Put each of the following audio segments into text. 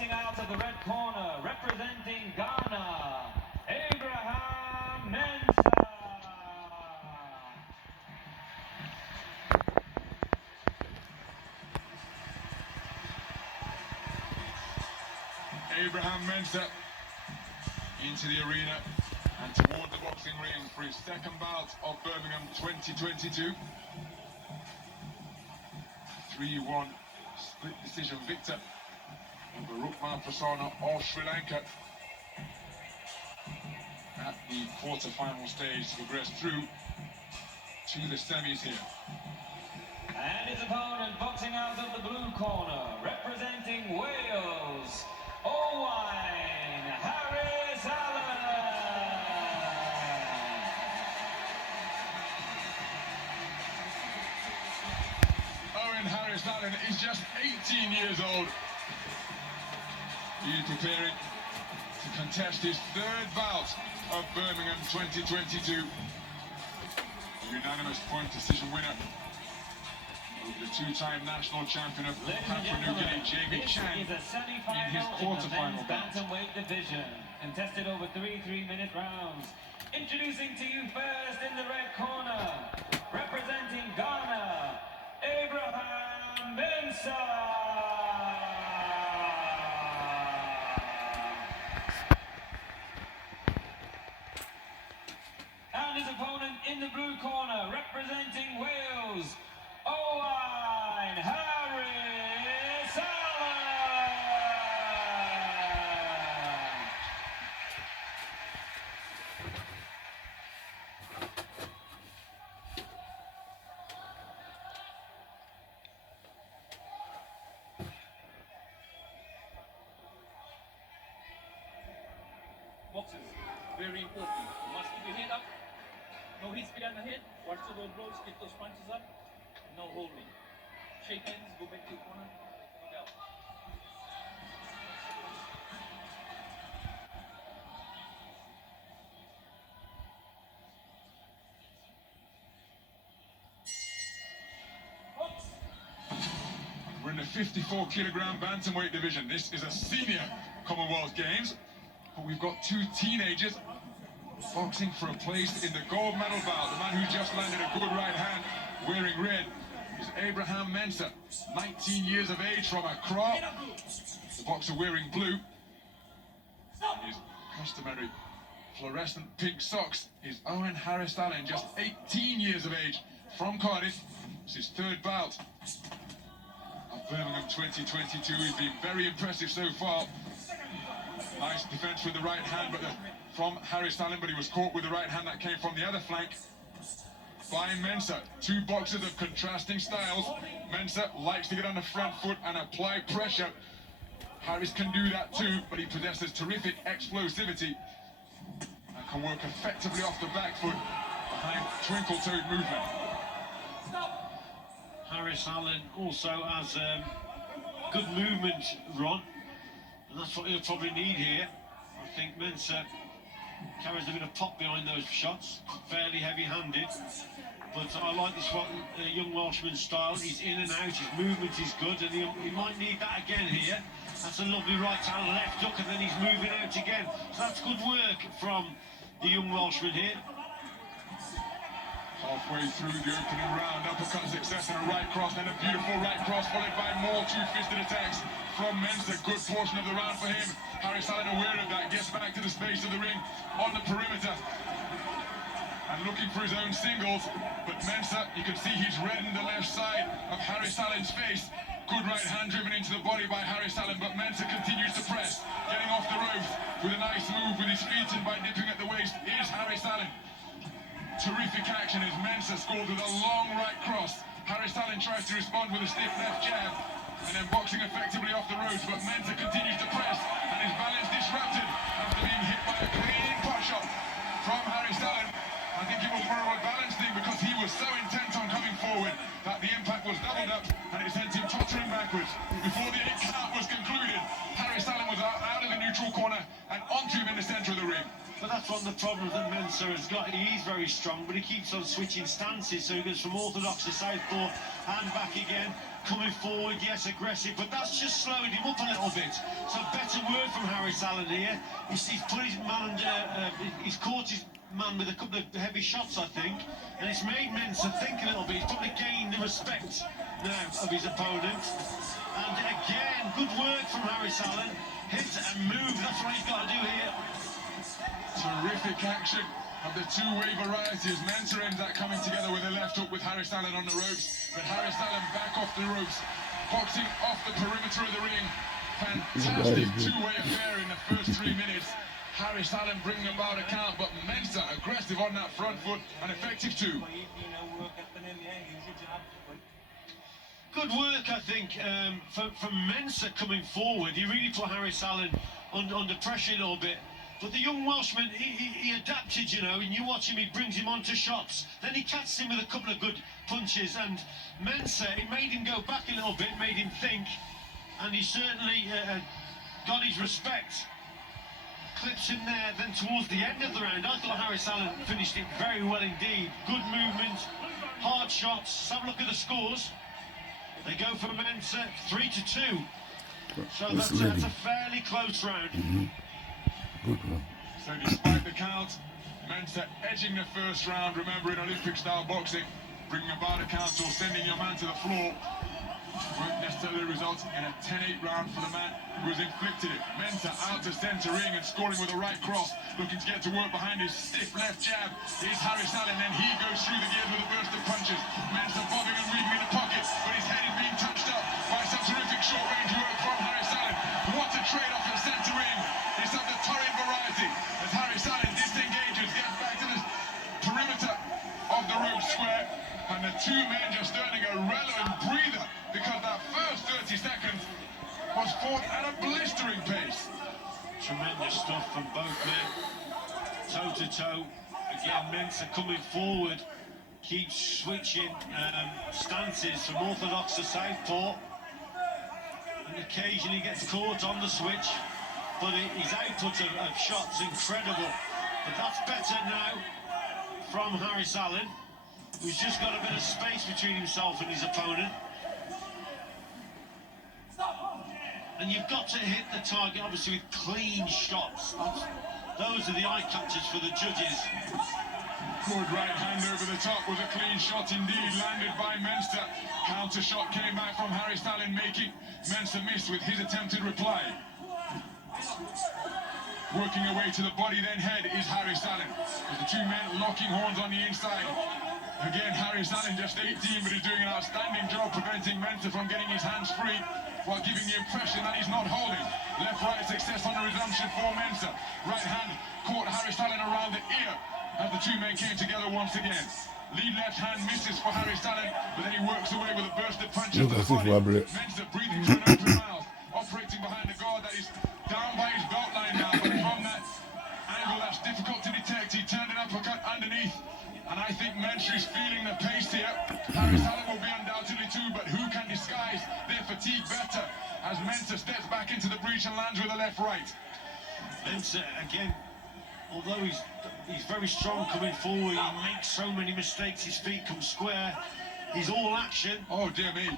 boxing out of the red corner, representing Ghana, Abraham Mensah. Abraham Mensah into the arena and toward the boxing ring for his second bout of Birmingham 2022. 3-1 split decision victor over Rukman Prasanna of Sri Lanka at the quarter-final stage to progress through to the semis here. And his opponent boxing out of the blue corner, representing Wales, Owain Harris Allen. Owain Harris Allen is just 18 years old. He's preparing to contest his third bout of Birmingham 2022. A unanimous point decision winner over the two-time national champion of Papua New Guinea, Jamie Chan, This is a semi-final in his in the quarter-final men's bout. bantamweight division, contested over 3 3-minute rounds. Introducing to you first in the red corner, representing Ghana, Abraham Mensah. And his opponent in the blue corner, representing Wales, Owain Harris Allen. Boxes, very important. You must keep your head up. No hits behind the head. Watch the low blows, get those punches up. No holding. Shake hands, go back to your corner. Look out. Box. We're in the 54-kilogram bantamweight division. This is a senior Commonwealth Games, but we've got two teenagers boxing for a place in the gold medal bout. The man who just landed a good right hand wearing red is Abraham Mensah, 19 years of age from Accra. The boxer wearing blue, in his customary fluorescent pink socks, is Owain Harris Allen, just 18 years of age from Cardiff. It's his third bout of Birmingham 2022. He's been very impressive so far. Nice defense with the right hand, but from Harris Allen, but he was caught with the right hand that came from the other flank by Mensah. Two boxers of contrasting styles. Mensah likes to get on the front foot and apply pressure. Harris can do that too, but he possesses terrific explosivity and can work effectively off the back foot behind twinkle-toed movement. Harris Allen also has good movement, Ron, and that's what he'll probably need here. I think Mensah carries a bit of pop behind those shots, fairly heavy-handed, but I like this young Welshman's style. He's in and out, his movement is good, and he might need that again here. That's a lovely right hand, left hook, and then he's moving out again. So that's good work from the young Welshman here. Halfway through the opening round, uppercut success and a right cross, then a beautiful right cross followed by more two-fisted attacks from Mensah. Good portion of the round for him. Harris Allen aware of that, gets back to the space of the ring on the perimeter and looking for his own singles, but Mensah, you can see he's reddened the left side of Harris Allen's face. Good right hand driven into the body by Harris Allen, but Mensah continues to press, getting off the ropes with a nice move with his feet and by nipping at the waist is Harris Allen. Terrific action as Mensah scored with a long right cross. Harris Allen tries to respond with a stiff left jab and then boxing effectively off the ropes, but Mensah continues to press and his balance disrupted after being hit by a clean pot shot from Harris Allen. I think it was more of a balance thing because he was so intent on coming forward that the impact was doubled up and it sent him tottering backwards. Before the 8 count was concluded, Harris Allen was out of the neutral corner and onto him in the centre of the ring. But that's one of the problems that Mensah has got. He is very strong, but he keeps on switching stances. So he goes from orthodox to southpaw and back again. Coming forward, yes, aggressive, but that's just slowed him up a little bit. So better word from Harris Allen here. He's put his man under, he's caught his man with a couple of heavy shots, I think, and it's made Mensah think a little bit. He's probably gained the respect now of his opponent. And again, good work from Harris Allen. Hit and move, that's what he's got to do here. Terrific action of the two-way variety as Mensah ends up coming together with a left hook with Harris Allen on the ropes. But Harris Allen back off the ropes, boxing off the perimeter of the ring. Fantastic two-way affair in the first 3 minutes. Harris Allen bringing about a count, but Mensah aggressive on that front foot and effective too. Good work, I think, from Mensah coming forward. He really put Harris Allen under pressure a little bit. But the young Welshman, he adapted, you know, and you watch him, he brings him onto shots. Then he catches him with a couple of good punches, and Mensah, it made him go back a little bit, made him think, and he certainly got his respect. Clips him there, then towards the end of the round, I thought Harris Allen finished it very well indeed. Good movement, hard shots. Let's have a look at the scores. They go for Mensah 3-2. So that's a fairly close round. Good one. So despite the count, Mensah edging the first round, remember in Olympic-style boxing, bringing about a count or sending your man to the floor won't necessarily result in a 10-8 round for the man who has inflicted it. Mensah out to centre ring and scoring with a right cross, looking to get to work behind his stiff left jab. Here's Harris Allen, then he goes through the gears with a burst of punches. Mensah bobbing and weaving in the pocket, but his head is being touched up by some terrific short-range work from Harris Allen. What a trade-off at centre ring. It's of the torrid variety as Harris Allen disengages, gets back to the perimeter of the rope square, and the two men just earning a relevant breather because that first 30 seconds was fought at a blistering pace. Tremendous stuff from both men, toe to toe. Again, Mensah coming forward, keeps switching stances from orthodox to southpaw, and occasionally gets caught on the switch. But his output of shots incredible. But that's better now from Harris Allen, who's just got a bit of space between himself and his opponent. And you've got to hit the target, obviously, with clean shots. Those are the eye catchers for the judges. Good right hand over the top was a clean shot indeed, landed by Mensah. Counter shot came back from Harris Allen, making Mensah miss with his attempted reply. Working away to the body, then head is Harris Allen. With the two men locking horns on the inside. Again, Harris Allen, just 18, but he's doing an outstanding job preventing Mensah from getting his hands free, while giving the impression that he's not holding. Left-right success on the resumption for Mensah. Right hand caught Harris Allen around the ear as the two men came together once again. Lead left hand misses for Harris Allen, but then he works away with a burst of punches to the body. Mensah breathing through an open mouth, operating behind a guard that is down by his belt line now, but from that angle that's difficult to detect, he turned an uppercut underneath. And I think Mensah is feeling the pace here. Harris Allen will be undoubtedly too, but who can disguise their fatigue better as Mensah steps back into the breach and lands with a left-right. Mensah, again, although he's very strong coming forward, he makes so many mistakes, his feet come square. He's all action. Oh, dear me.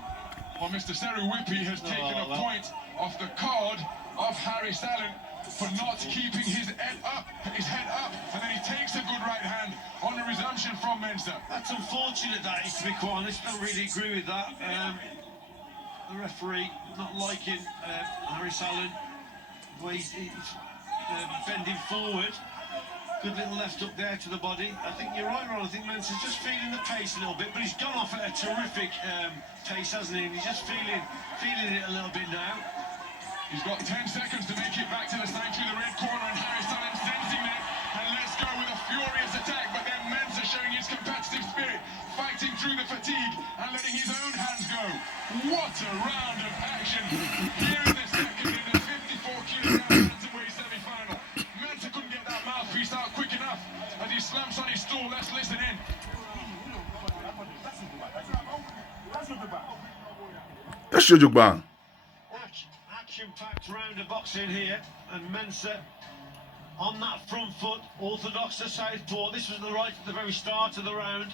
Well, Mr. Seru Whippy has taken a point off the card of Harris Allen for not keeping his head up, and then he takes a good right hand on the resumption from Mensah. That's unfortunate, that is, to be quite honest. I don't really agree with that. The referee not liking Harris Allen, the way he's bending forward. Good little left hook there to the body. I think you're right, Ron. I think Mensah's just feeling the pace a little bit, but he's gone off at a terrific pace, hasn't he? And he's just feeling it a little bit now. He's got 10 seconds to make it back to the sanctuary, the red corner, and Harris Allen sensing that, and let's go with a furious attack, but then Mensah showing his competitive spirit, fighting through the fatigue, and letting his own hands go. What a round of action here in the second, in the 54-kilogram bantamweight semi-final. Mensah couldn't get that mouthpiece out quick enough as he slumps on his stool. Let's listen in. That's your bang. Action-packed round of boxing here, and Mensah on that front foot, orthodox to southpaw. This was the right at the very start of the round.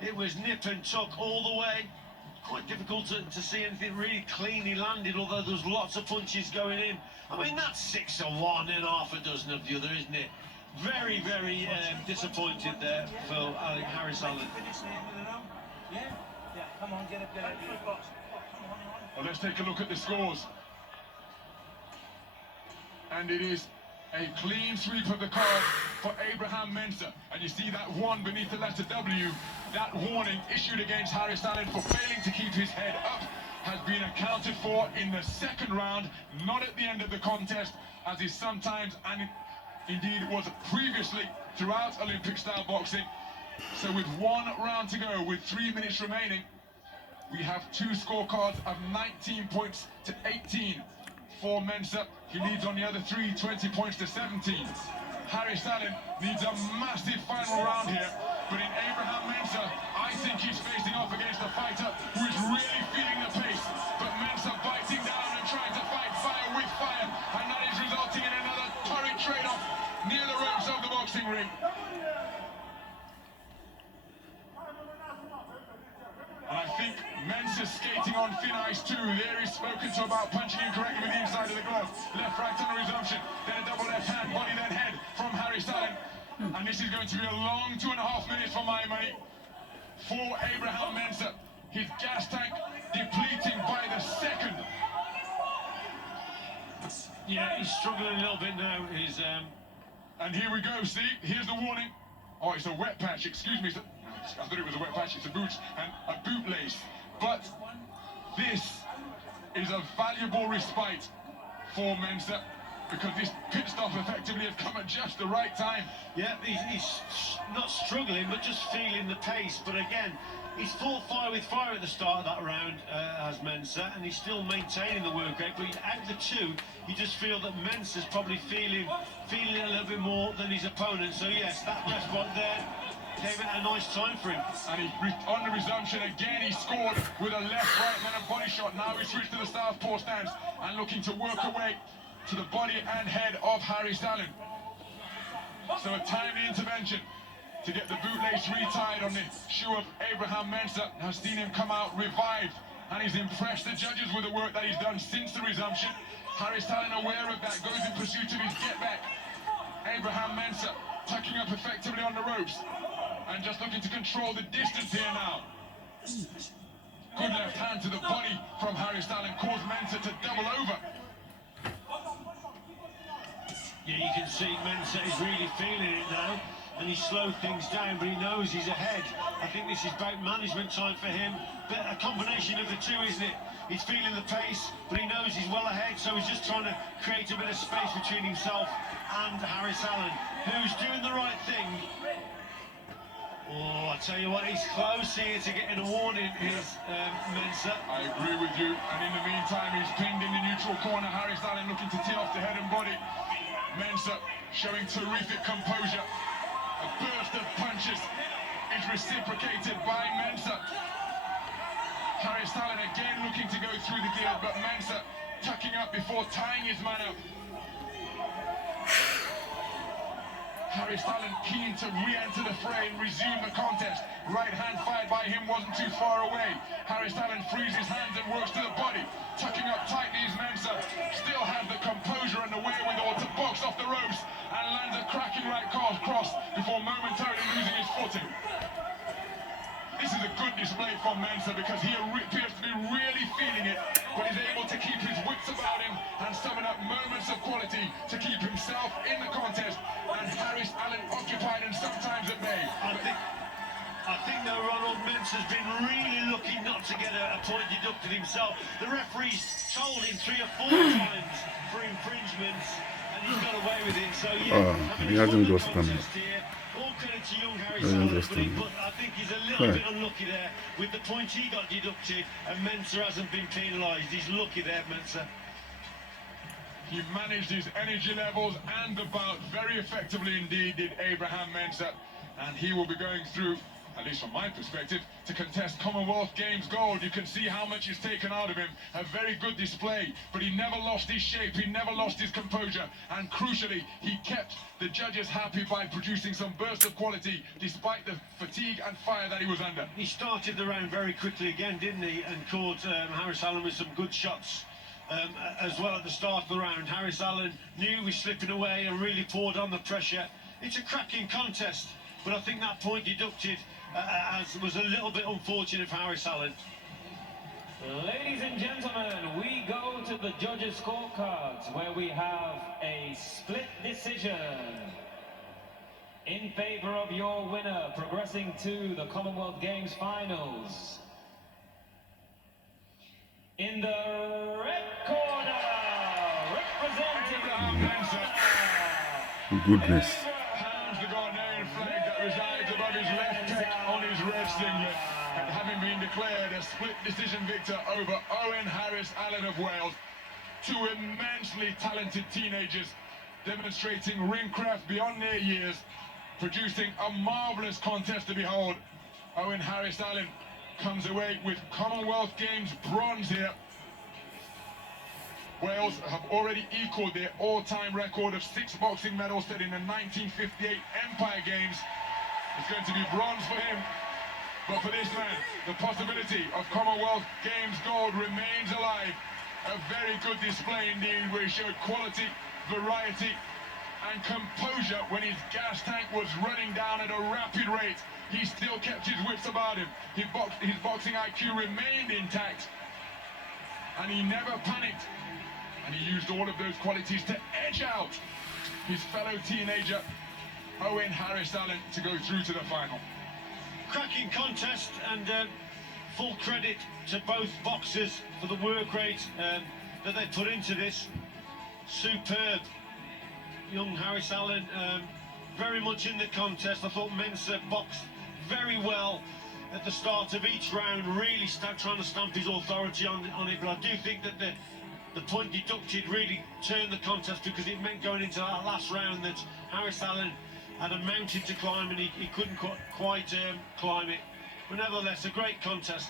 It was nip and tuck all the way. Quite difficult to see anything really cleanly landed, although there was lots of punches going in. I mean, that's 6 of one and half a dozen of the other, isn't it? Very, very disappointed there for Harris Allen. Yeah, come on, get it. Well, let's take a look at the scores. And it is a clean sweep of the card for Abraham Mensah. And you see that one beneath the letter W, that warning issued against Harris Allen for failing to keep his head up has been accounted for in the second round, not at the end of the contest, as is sometimes, and indeed was previously throughout Olympic-style boxing. So with 1 round to go, with 3 minutes remaining, we have 2 scorecards of 19 points to 18 for Mensah. He leads on the other 3, 20 points to 17. Harris Allen needs a massive final round here, but in Abraham Mensah, I think he's facing off against a fighter who is really feeling the pace. But Mensah biting down and trying to fight fire with fire, and that is resulting in another torrid trade-off near the ropes of the boxing ring. And I think Mensah's skating on thin ice too. There he's spoken to about punching incorrectly with the inside of the glove. Left, right on a resumption. Then a double left hand, body then head from Harris Allen. And this is going to be a long 2.5 minutes for my money for Abraham Mensah. His gas tank depleting by the second. Yeah, he's struggling a little bit now. And here we go, see? Here's the warning. Oh, it's a wet patch, excuse me. I thought it was a wet patch, it's a boot and a boot lace. But this is a valuable respite for Mensah, because this pit stop effectively has come at just the right time. Yeah, he's not struggling, but just feeling the pace. But again, he's fought fire with fire at the start of that round, as Mensah, and he's still maintaining the work rate. But out of the 2, you just feel that Mensah's probably feeling it a little bit more than his opponent. So yes, that left right there gave it a nice time for him. And on the resumption again, he scored with a left, right, then a body shot. Now he switched to the southpaw stance and looking to work away to the body and head of Harris Allen. So a timely intervention to get the bootlace retied on the shoe of Abraham Mensah. Has seen him come out revived, and he's impressed the judges with the work that he's done since the resumption. Harris Allen, aware of that, goes in pursuit of his get back. Abraham Mensah tucking up effectively on the ropes and just looking to control the distance here now. Good left hand to the body from Harris Allen caused Mensah to double over. Yeah, you can see Mensah is really feeling it now, and he's slowed things down, but he knows he's ahead. I think this is about management time for him. But a combination of the 2, isn't it? He's feeling the pace, but he knows he's well ahead, so he's just trying to create a bit of space between himself and Harris Allen, who's doing the right thing. Oh, I tell you what, he's close here to getting a warning, Mensah. I agree with you, and in the meantime, he's pinned in the neutral corner. Harris Allen looking to tee off the head and body. Mensah showing terrific composure. A burst of punches is reciprocated by Mensah. Harris Allen again looking to go through the gears, but Mensah tucking up before tying his man up. Harris Allen keen to re-enter the fray and resume the contest. Right hand fired by him wasn't too far away. Harris Allen frees his hands and works to the body. Tucking up tightly as Mensah still has the composure and the wherewithal to box off the ropes and lands a cracking right cross before momentarily losing his footing. This is a good display from Mensah because he appears to be really feeling it, but is able to keep his wits about him and summon up moments of quality to keep himself in the contest and Harris Allen occupied and sometimes at bay. I think though Ronald Mensah's been really lucky not to get a point deducted himself. The referee's told him 3 or 4 times for infringements, and he's got away with it. So yeah, he hasn't lost them. All credit to young Harris Allen, but I think he's a little bit unlucky there with the points he got deducted, and Mensah hasn't been penalised. He's lucky there, Mensah. He managed his energy levels and the bout very effectively indeed, did Abraham Mensah, and he will be going through at least from my perspective, to contest Commonwealth Games gold. You can see how much is taken out of him. A very good display, but he never lost his shape, he never lost his composure, and crucially, he kept the judges happy by producing some bursts of quality despite the fatigue and fire that he was under. He started the round very quickly again, didn't he? And caught Harris Allen with some good shots as well at the start of the round. Harris Allen knew he was slipping away and really poured on the pressure. It's a cracking contest, but I think that point deducted was a little bit unfortunate for Harris Allen. Ladies and gentlemen, we go to the judges' scorecards where we have a split decision in favor of your winner, progressing to the Commonwealth Games finals. In the red corner, representing Abraham Mensah. Goodness. Hands the Ghanaian flag that resides above his left pec on his red singlet, and having been declared a split decision victor over Owen Harris Allen of Wales. Two immensely talented teenagers demonstrating ringcraft beyond their years, producing a marvellous contest to behold. Owen Harris Allen comes away with Commonwealth Games bronze here. Wales have already equalled their all-time record of 6 boxing medals set in the 1958 Empire Games. It's going to be bronze for him. But for this man, the possibility of Commonwealth Games gold remains alive. A very good display indeed, where he showed quality, variety, and composure when his gas tank was running down at a rapid rate. He still kept his wits about him. His boxing IQ remained intact, and he never panicked. And he used all of those qualities to edge out his fellow teenager, Owen Harris Allen, to go through to the final. Cracking contest, and full credit to both boxers for the work rate that they put into this. Superb. Young Harris Allen very much in the contest. I thought Mensah boxed very well at the start of each round, really trying to stamp his authority on it, but I do think that the point deducted really turned the contest, because it meant going into that last round that Harris Allen had a mountain to climb and he couldn't quite climb it. But nevertheless, a great contest.